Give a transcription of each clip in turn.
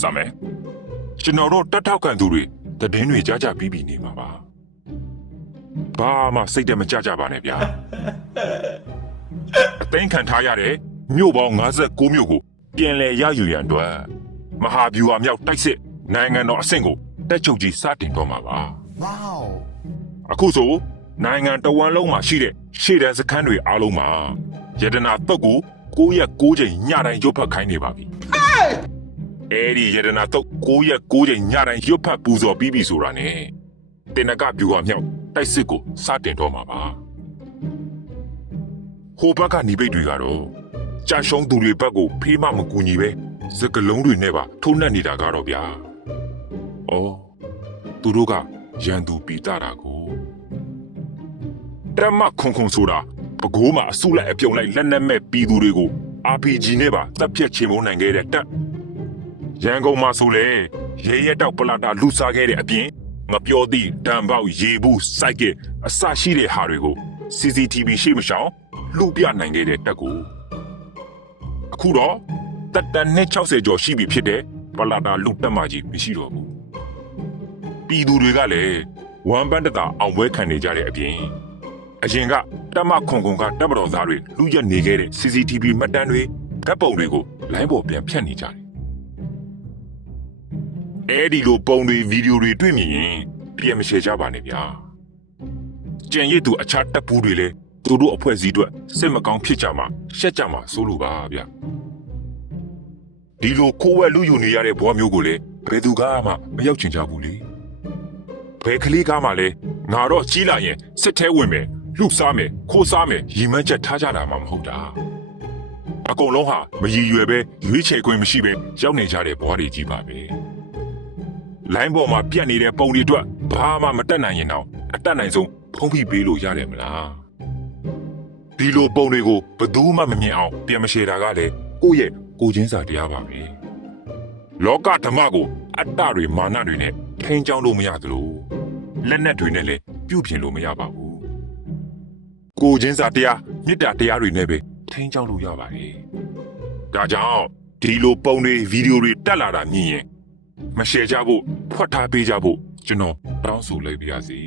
စမယ်ကျွန်တော်တို့တက်ထောက်ခံသူတွေတည်င်းတွေကြားကြပြီးပြီနေမှာပါဘာမှစိတ်တမကြကြပါနဲ့ဗျာအသိမ်းခံထားရတဲ့မြို့ပေါင်း59မြို့ကိုပြန်လည်ရယူရန်အတွက်မဟာဗျူဟာမြောက်တိုက်စစ်နိုင်ငံတော်အဆင့်ကိုတက်ချုပ်ကြီးစတင်တော့မှာပါ Wow. အခုဆိုနိုင်ငံတော်ဝန်လုံးမှာရှိတဲ့ရှေ့တန်းစခန်းတွေအားလုံးမှာယတနာတုတ်ကို9ရက်9ချိန်ညတိုင်းရွတ်ဖတ်ခိုင်းနေပါပြီ။ အဲဒီယတနာတုတ်9ရက်9ချိန်ညတိုင်းရွတ်ဖတ်ပူဇော်ပြီးပြီဆိုတာနဲ့တင်နကပြူဟာမြောက်တိုက်စစ်ကိုစတင်တော့မှာပါ။ဟိုဘက်ကနေပိတ်တွေကတော့ကြာရှုံးသူတွေဘက်ကိုဖေးမမကူညီပဲစကလုံးတွေနဲ့ပါထုံးနှက်နေတာကတော့ဗျာ။အော်သူတို့ကရန်သူပီတာတာကိုတရမခုံခုံဆိုတာပကိုးမှာအစုလိုက်အပြုံလိုက်လက်နက်မဲ့ပြည်သူတွေကို RPG နဲ့ပါတပ်ဖြတ်ချေမုန်းနိုင်ခဲ့တဲ့တပ် ရန်ကုန်မှာဆိုလေရဲရဲတောက်ပလာတာလူစားခဲ့တဲ့အပြင်ငပြောသည့်တံပေါက်ရေဘူးစိုက်ကဲအစရှိတဲ့ဟာတွေကို CCTV ရှိမရှောင်လူပြနိုင်ခဲ့တဲ့တပ်ကိုအခုတော့တပ်တန်နဲ့60ကျော်ရှိပြီဖြစ်တဲ့ပလာတာလူတက်မကြီးမရှိတော့ဘူးပြည်သူတွေကလည်းဝမ်ပန်းတတာအောင်ပွဲခံနေကြတဲ့အပြင်အရင်ကတမခွန်ခွန်ကတပ်မတော်သားတွေလူရက်နေခဲ့တဲ့ CCTV မှတ်တမ်းတွေဓာတ်ပုံတွေကိုလိုင်းပေါ်ပြန်ဖြတ်နေကြတယ်။ အဲဒီလိုပုံတွေဗီဒီယိုတွေတွေ့မြင်ရင်ပြန်မရှယ်ကြပါနဲ့ဗျာ။ကြံရည်သူအခြားတပ်ဘူးတွေလည်းသူတို့အဖွဲ့အစည်းအတွက်စိတ်မကောင်းဖြစ်ကြမှာရှက်ကြမှာစိုးလို့ပါဗျ။ဒီလိုခိုးဝဲလူယူနေရတဲ့ဘဝမျိုးကိုလည်းဘယ်သူကမှမရောက်ချင်ကြဘူးလေ။ဘယ်ကလေးကားမှလည်းငါတော့ကြီးလာရင်စစ်ထဲဝင်မယ်လှုပ်စားမယ်ခိုးစားမယ်ရီမန်းချက်ထားကြတာမှမဟုတ်တာအကုန်လုံးဟာမရည်ရွယ်ပဲရွေးချယ်ခွင့်မရှိပဲရောက်နေကြတဲ့ဘဝတွေကြီးပါပဲ လိုင်းပေါ်မှာပြတ်နေတဲ့ပုံတွေအတွက်ဘာမှမတက်နိုင်ရင်တော့အတက်နိုင်ဆုံးဖုံးဖိပေးလို့ရတယ်မလားဒီလိုပုံတွေကိုဘယ်သူမှမမြင်အောင်ပြန်မရှယ်တာကလည်းကိုယ့်ရဲ့ကိုယ်ချင်းစာတရားပါပဲလောကဓမ္မကို အတ္တတွေမာနတွေနဲ့ထိန်းချောင်းလို့မရသလိုလက်နက်တွေနဲ့လည်းပြုတ်ပြင်လို့မရပါဘူး။ကိုချင်းစာတရားမေတ္တာတရားတွေနဲ့ပဲထိန်းချောင်းလို့ရပါတယ်။ဒါကြောင့်ဒီလိုပုံတွေဗီဒီယိုတွေတက်လာတာမြင်ရင် မရှယ်ကြဖို့ဖွက်ထားပေးကြဖို့ကျွန်တော်တောင်းဆိုလိုက်ပါရစေ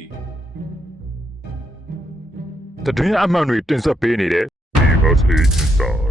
တတွင်းအမှန်တွေတင်ဆက်ပေးနေတဲ့ Because Inside